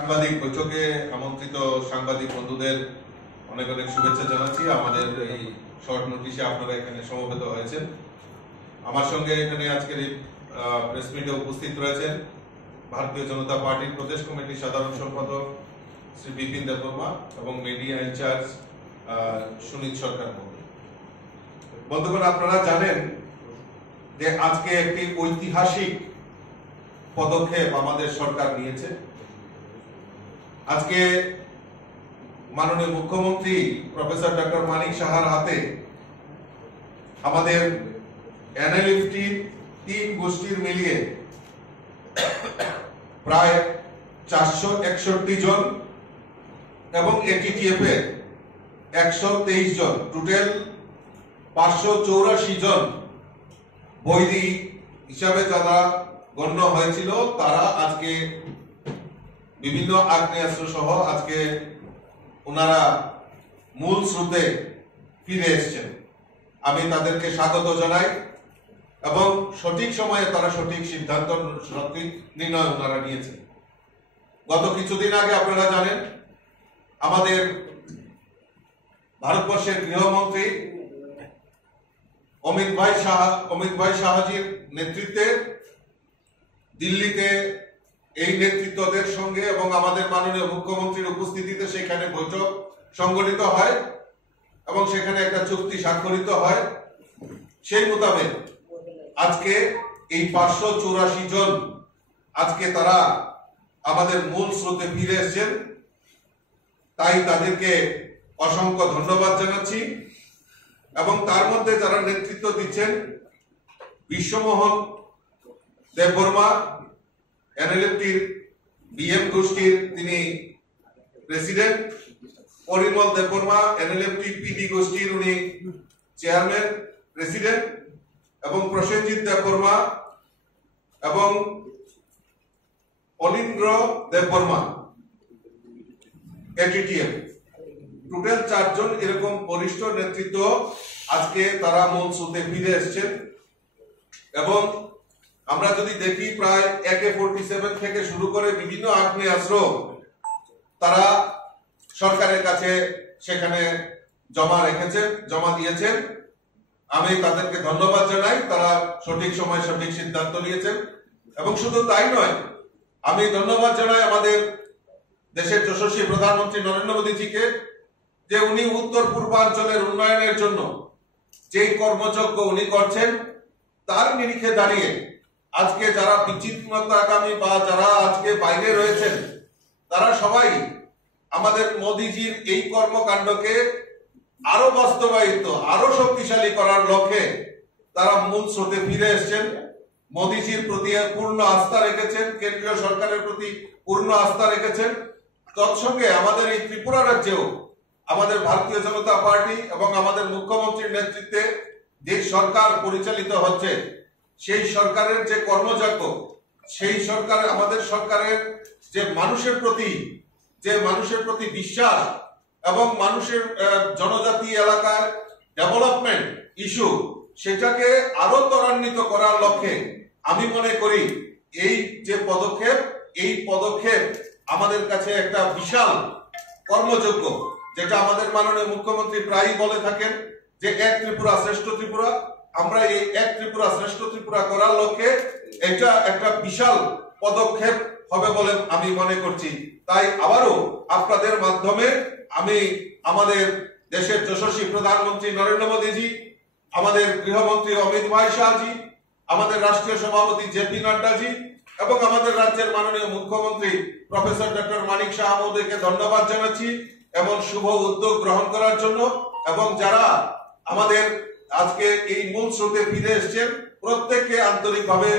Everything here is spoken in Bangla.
সাংবাদিক বৈঠকে আমন্ত্রিত সাংবাদিক বন্ধুদের অনেক অনেক শুভেচ্ছা জানাচ্ছি। আমাদের এই শর্ট নোটিশে আপনারা এখানে সমবেত হয়েছেন। আমার সঙ্গে এখানে আজকের এই প্রেস মিটে উপস্থিত রয়েছেন ভারতীয় জনতা পার্টির প্রদেশ কমিটির সাধারণ সম্পাদক শ্রী বিপিন দেববর্মা এবং মিডিয়া ইনচার্জ সুনীত সরকার মহোদয়। বন্ধুগণ, আপনারা জানেন যে আজকে একটি ঐতিহাসিক পদক্ষেপ আমাদের সরকার নিয়েছে। আজকে মাননীয় মুখ্যমন্ত্রী প্রফেসর ডক্টর মানিক সাহার হাতে আমাদের এনএলএফটি তিন গোষ্ঠীর মিলিয়ে প্রায় 461 জন এবং এটিটিএফ এর 123 জন, টোটাল 584 জন বৈরী হিসাবে যারা গণ্য হয়েছিল তারা আজকে বিভিন্ন আগ্নেয়াস্ত্র সহ আজকে ওনারা মূল স্রোতে ফিরে এসেছেন। আমি তাদেরকে স্বাগত জানাই এবং সঠিক সময়ে তারা সঠিক সিদ্ধান্ত, সঠিক নির্ণয় ওনারা নিয়েছেন। গত কিছুদিন আগে আপনারা জানেন আমাদের ভারতবর্ষের গৃহমন্ত্রী অমিত ভাই শাহজির নেতৃত্বে দিল্লিতে এই নেতৃত্বদের সঙ্গে এবং আমাদের মাননীয় মুখ্যমন্ত্রীর উপস্থিতিতে সেখানে বৈঠক সংগঠিত হয় এবং সেখানে একটা চুক্তি স্বাক্ষরিত হয়। সেই মোতাবেক আজকে এই 584 জন আজকে তারা আমাদের মূল স্রোতে ফিরে এসেছেন। তাই তাদেরকে অসংখ্য ধন্যবাদ জানাচ্ছি এবং তার মধ্যে যারা নেতৃত্ব দিচ্ছেন বিশ্বমোহন দেববর্মা, এনএলএফটির বিএম গোষ্ঠীর তিনি president, Parimal Debbarma NLFT PD গোষ্ঠীর উনি চেয়ারম্যান প্রেসিডেন্ট, এবং প্রসেনজিৎ দেববর্মা এবং অনিন্দ্র দেববর্মা এটিটিএফ, টোটাল 4 জন এরকম বরিষ্ঠ নেতৃত্ব আজকে তারা মূল স্রোতে ফিরে এসেছেন। এবং আমরা যদি দেখি প্রায় AK-47 থেকে শুরু করে বিভিন্ন আগ্নেয়াস্ত্র তারা সরকারের কাছে সেখানে জমা দিয়েছেন। আমি তাদেরকে ধন্যবাদ জানাই, তারা সঠিক সময় সঠিক সিদ্ধান্ত নিয়েছেন। এবং শুধু তাই নয়, আমি ধন্যবাদ জানাই আমাদের দেশের যশস্বী প্রধানমন্ত্রী নরেন্দ্র মোদীজিকে যে উনি উত্তর পূর্বাঞ্চলের উন্নয়নের জন্য যে কর্মযজ্ঞ উনি করছেন তার নিরিখে দাঁড়িয়ে আজকে যারা বিচ্ছিন্নতাকামী বা যারা আজকে বাইরে রয়েছেন তারা সবাই আমাদের মোদীজির এই কর্মকাণ্ডকে আরো বাস্তবায়িত, আরো শক্তিশালী করার লক্ষ্যে তারা মূল স্রোতে ফিরে এসেছেন। মোদীজির প্রতি পূর্ণ আস্থা রেখেছেন, কেন্দ্রীয় সরকারের প্রতি পূর্ণ আস্থা রেখেছেন। তৎসঙ্গে আমাদের এই ত্রিপুরা রাজ্যেও আমাদের ভারতীয় জনতা পার্টি এবং আমাদের মুখ্যমন্ত্রীর নেতৃত্বে যে সরকার পরিচালিত হচ্ছে সেই সরকারের যে কর্মযজ্ঞ, সেই সরকার আমাদের সরকারের যে মানুষের প্রতি বিশ্বাস এবং মানুষের জনজাতি এলাকার ডেভেলপমেন্ট ইস্যু সেটাকে আরো ত্বরান্বিত করার লক্ষ্যে আমি মনে করি এই যে পদক্ষেপ আমাদের কাছে একটা বিশাল কর্মযজ্ঞ, যেটা আমাদের মাননীয় মুখ্যমন্ত্রী প্রায়ই বলে থাকেন যে এক ত্রিপুরা শ্রেষ্ঠ ত্রিপুরা। আমরা এই এক ত্রিপুরা শ্রেষ্ঠ ত্রিপুরা করার লক্ষ্যে এটা একটা বিশাল পদক্ষেপ হবে বলে আমি মনে করছি। তাই আবারও আপনাদের মাধ্যমে আমি আমাদের দেশের যশস্বী প্রধানমন্ত্রী নরেন্দ্র মোদীজি, আমাদের গৃহমন্ত্রী অমিত ভাই শাহজি, আমাদের রাষ্ট্রীয় সভাপতি জেপি নাড্ডাজি এবং আমাদের রাজ্যের মাননীয় মুখ্যমন্ত্রী প্রফেসর ডক্টর মানিক সাহা মহোদয়কে ধন্যবাদ জানাচ্ছি এমন শুভ উদ্যোগ গ্রহণ করার জন্য। এবং যারা আমাদের আজকে এই মূল স্রোতে ফিরে এসেছেন প্রত্যেককে আন্তরিকভাবে